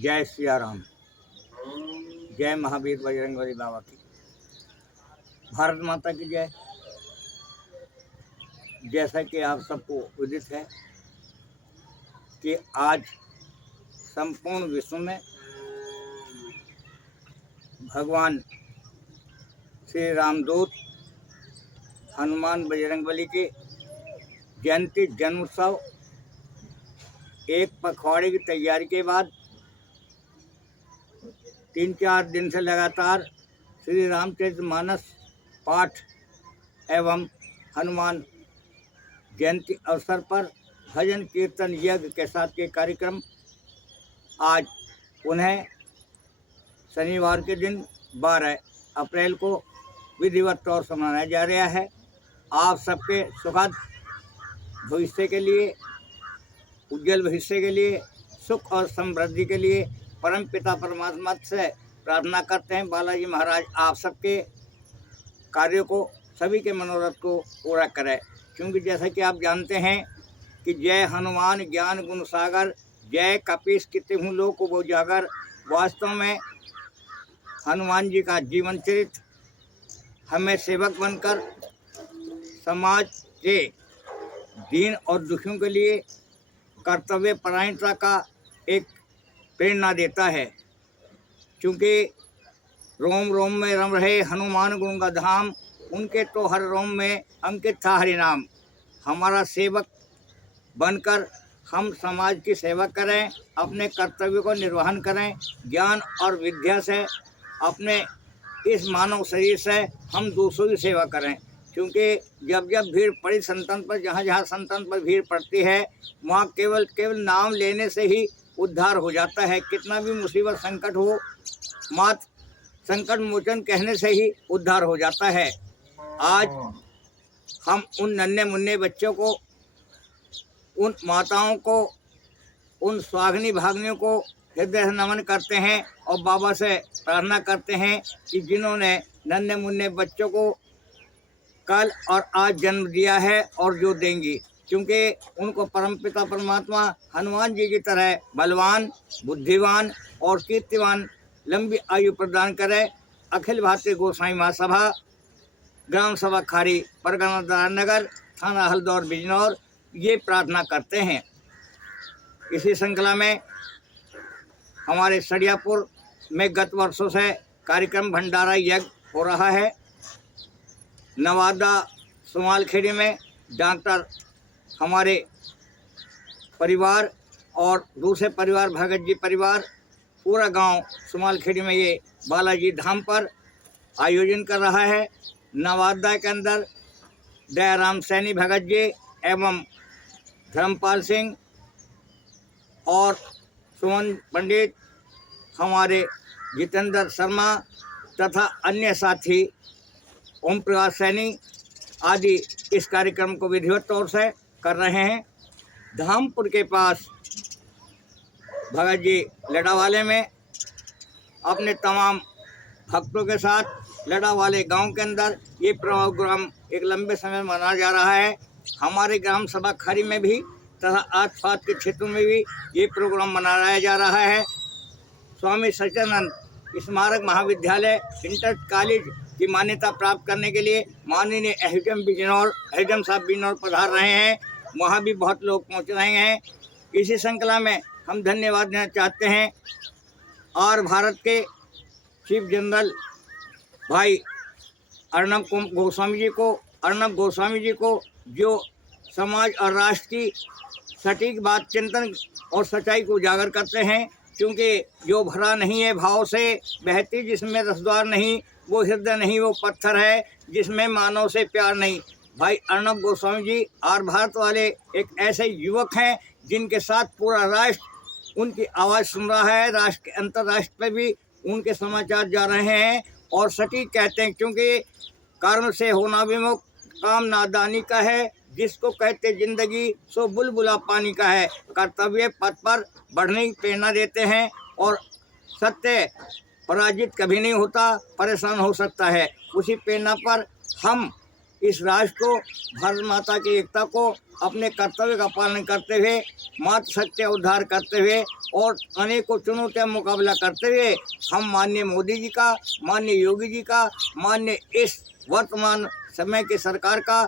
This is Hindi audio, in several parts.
जय सिया राम। जय महावीर बजरंगबली बाबा की। भारत माता की जय। जैसा कि आप सबको विदित है कि आज संपूर्ण विश्व में भगवान श्री रामदूत हनुमान बजरंगबली के जयंती जन्म उत्सव एक पखवाड़े की तैयारी के बाद 3-4 दिन से लगातार श्री रामचरितमानस पाठ एवं हनुमान जयंती अवसर पर भजन कीर्तन यज्ञ के साथ के कार्यक्रम आज उन्हें शनिवार के दिन 12 अप्रैल को विधिवत तौर से मनाया जा रहा है। आप सबके सुखद भविष्य के लिए, उज्जवल भविष्य के लिए, सुख और समृद्धि के लिए परम पिता परमात्मा से प्रार्थना करते हैं। बालाजी महाराज आप सबके कार्यों को, सभी के मनोरथ को पूरा करें। क्योंकि जैसा कि आप जानते हैं कि जय हनुमान ज्ञान गुण सागर, जय कपीस कितहु लोक उजागर। वास्तव में हनुमान जी का जीवन चरित्र हमें सेवक बनकर समाज के दीन और दुखियों के लिए कर्तव्य परायणता का एक प्रेरणा देता है। क्योंकि रोम रोम में रम रहे हनुमान गुण का धाम, उनके तो हर रोम में अंकित था हरि नाम। हमारा सेवक बनकर हम समाज की सेवा करें, अपने कर्तव्य को निर्वहन करें, ज्ञान और विद्या से अपने इस मानव शरीर से हम दूसरों की सेवा करें। क्योंकि जब जब भीड़ पड़ी संतन पर, जहाँ जहाँ संतन पर भीड़ पड़ती है, वहाँ केवल नाम लेने से ही उद्धार हो जाता है। कितना भी मुसीबत संकट हो, मात्र संकट मोचन कहने से ही उद्धार हो जाता है। आज हम उन नन्हे मुन्ने बच्चों को, उन माताओं को, उन सुहागिनी भाग्नियों को हृदय से नमन करते हैं और बाबा से प्रार्थना करते हैं कि जिन्होंने नन्हे मुन्ने बच्चों को कल और आज जन्म दिया है और जो देंगी, क्योंकि उनको परमपिता परमात्मा हनुमान जी की तरह बलवान, बुद्धिवान और कीर्तिवान लंबी आयु प्रदान करे। अखिल भारतीय गोसाई महासभा, ग्राम सभा खारी, परगना दारनगर, थाना हल्दौर, बिजनौर ये प्रार्थना करते हैं। इसी श्रृंखला में हमारे सड़ियापुर में गत वर्षों से कार्यक्रम भंडारा यज्ञ हो रहा है। नवादा सुमालखेड़ी में डॉक्टर हमारे परिवार और दूसरे परिवार भगत जी परिवार, पूरा गांव सुमालखेड़ी में ये बालाजी धाम पर आयोजन कर रहा है। नवादा के अंदर दयाराम सैनी भगत जी एवं धर्मपाल सिंह और सुमन पंडित, हमारे जितेंद्र शर्मा तथा अन्य साथी ओम प्रकाश सैनी आदि इस कार्यक्रम को विधिवत तौर से कर रहे हैं। धामपुर के पास भगत जी लड़ावाले में अपने तमाम भक्तों के साथ लड़ावाले गांव के अंदर ये प्रोग्राम एक लंबे समय मनाया जा रहा है। हमारे ग्राम सभा खरी में भी तथा आसपास के क्षेत्रों में भी ये प्रोग्राम मनाया जा रहा है। स्वामी सच्चिदानंद स्मारक महाविद्यालय इंटर कॉलेज की मान्यता प्राप्त करने के लिए माननीय एचएम साहब बिजनौर पधार रहे हैं। वहाँ भी बहुत लोग पहुँच रहे हैं। इसी श्रृंखला में हम धन्यवाद देना चाहते हैं और भारत के चीफ जनरल भाई अर्नब गोस्वामी जी को जो समाज और राष्ट्र की सटीक बात चिंतन और सच्चाई को उजागर करते हैं। क्योंकि जो भरा नहीं है भाव से बहती, जिसमें रसद्वार नहीं वो हृदय नहीं, वो पत्थर है जिसमें मानव से प्यार नहीं। भाई अर्नब गोस्वामी जी और भारत वाले एक ऐसे युवक हैं जिनके साथ पूरा राष्ट्र उनकी आवाज़ सुन रहा है। राष्ट्र के अंतर्राष्ट्र पर भी उनके समाचार जा रहे हैं और सटीक कहते हैं। क्योंकि कर्म से होना विमुख काम नादानी का है, जिसको कहते जिंदगी सो बुलबुला पानी का है। कर्तव्य पथ पर बढ़ने की प्रेरणा देते हैं और सत्य पराजित कभी नहीं होता, परेशान हो सकता है। उसी प्रेरणा पर हम इस राष्ट्र को, भारत माता की एकता को अपने कर्तव्य का पालन करते हुए, मातृ सत्य उद्धार करते हुए और अनेकों चुनौतियों का मुकाबला करते हुए हम माननीय मोदी जी का, माननीय योगी जी का, माननीय इस वर्तमान समय की सरकार का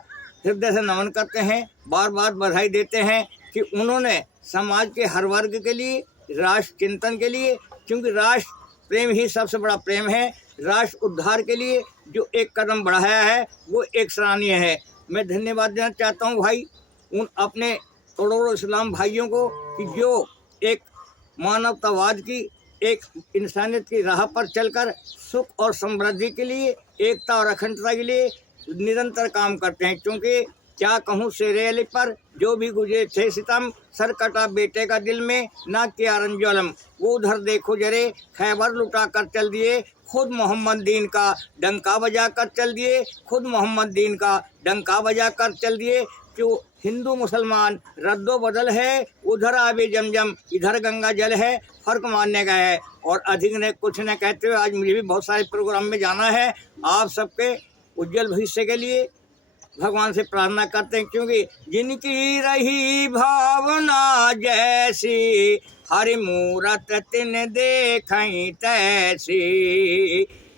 हृदय से नमन करते हैं। बार बार बधाई देते हैं कि उन्होंने समाज के हर वर्ग के लिए, राष्ट्र चिंतन के लिए, क्योंकि राष्ट्र प्रेम ही सबसे बड़ा प्रेम है, राष्ट्र उद्धार के लिए जो एक कदम बढ़ाया है वो एक सराहनीय है। मैं धन्यवाद देना चाहता हूँ भाई उन अपने करोड़ों इस्लाम भाइयों को कि जो एक मानवतावाद की, एक इंसानियत की राह पर चलकर सुख और समृद्धि के लिए, एकता और अखंडता के लिए निरंतर काम करते हैं। क्योंकि क्या कहूँ शेरे अली पर, जो भी गुजरे थे सितम, सर कटा बेटे का दिल में, ना किया रंजोलम, वो उधर देखो जरे, खैबर लुटा कर चल दिए, खुद मोहम्मद दीन का डंका बजा कर चल दिए, खुद मोहम्मद दीन का डंका बजा कर चल दिए। जो हिंदू मुसलमान रद्दो बदल है, उधर आबे जमजम, इधर गंगा जल है, फर्क मानने का है। और अधिक ने कुछ न कहते हुए आज मुझे भी बहुत सारे प्रोग्राम में जाना है। आप सबके उज्जवल भविष्य के लिए भगवान से प्रार्थना करते हैं, क्योंकि जिनकी रही भावना जैसी, हरि मूरत तिन देखई तैसी,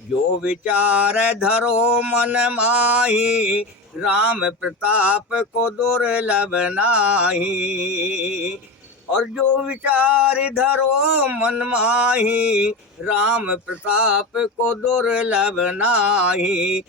जो विचार धरो मन माही, राम प्रताप को दुर्लभ नाही। और जो विचार धरो मन माही, राम प्रताप को दुर्लभ नाही।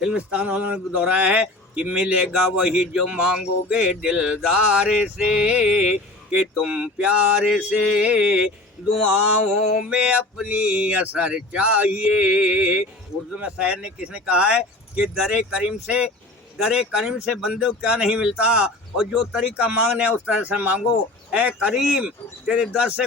फिल्मिस्तान वालों ने दोहराया है कि मिलेगा वही जो मांगोगे दिलदार से, कि तुम प्यार से दुआओं में अपनी असर चाहिए। उर्दू में शायर ने किसने कहा है कि दरे करीम से बंदे को क्या नहीं मिलता, और जो तरीका मांगने है उस तरह से मांगो। ए करीम तेरे दर से